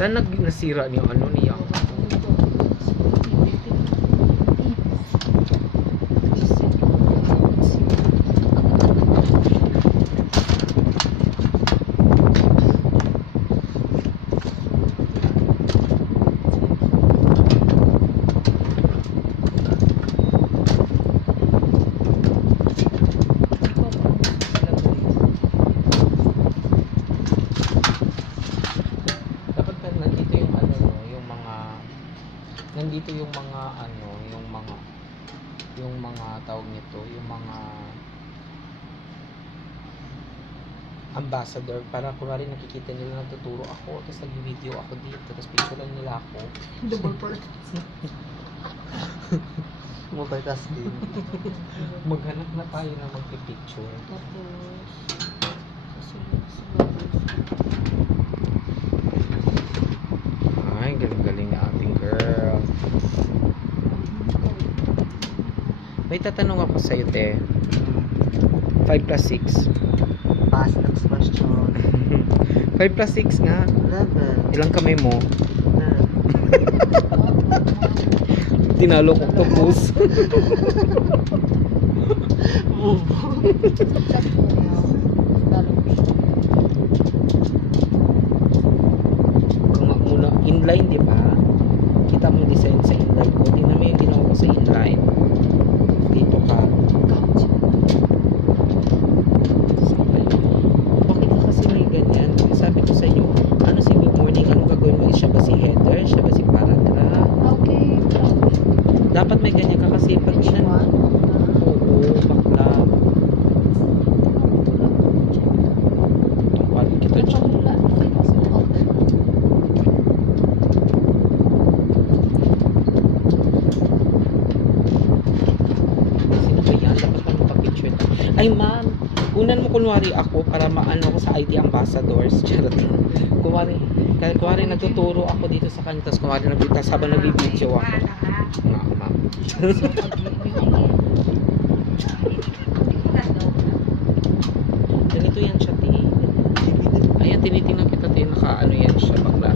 Saan nasira niyo ano niya? Nandito yung mga ano, yung mga tawag nito, yung mga ambassador, para kunwari nakikita nila nagtuturo ako, tapos nag-video ako dito, tapos picturean nila ako. Double purpose. Multitasking. Maghanap na tayo na magpipicture. Tapos, Ay, galing-galing na ating girl. May tatanong ako sa'yo, te. 5 plus 6. Pass, next question. 5 plus 6 nga. 11. Ilang kamay mo? 10. Tinalo ko octopus. Kung muna inline, di ba? Kita mo design sa inline ko. Tingnan mo yung ginawa ko sa inline. Dito ka. Bakit ka kasi may ganyan? Sabi ko sa inyo, ano si good morning? Anong gagawin mo? Siya ba si header? Siya ba si paragraph? okay. Dapat may ganyan ka kasi pag inan. Oo, bakla. Tungkol kita dyan. Sino ba yan? Dapat ka magpa-picture. Ay ma'am, unan mo kunwari ako para maano ko sa IT ambassadors. Charot. Kunwari nagtuturo ako dito sa kanya, tapos kunwari nagbitas habang nagbibideo ako. Nga ma'am. Ganito yan siya, te. Ayan, tinitingnan kita, te. Naka ano yan siya, bakla.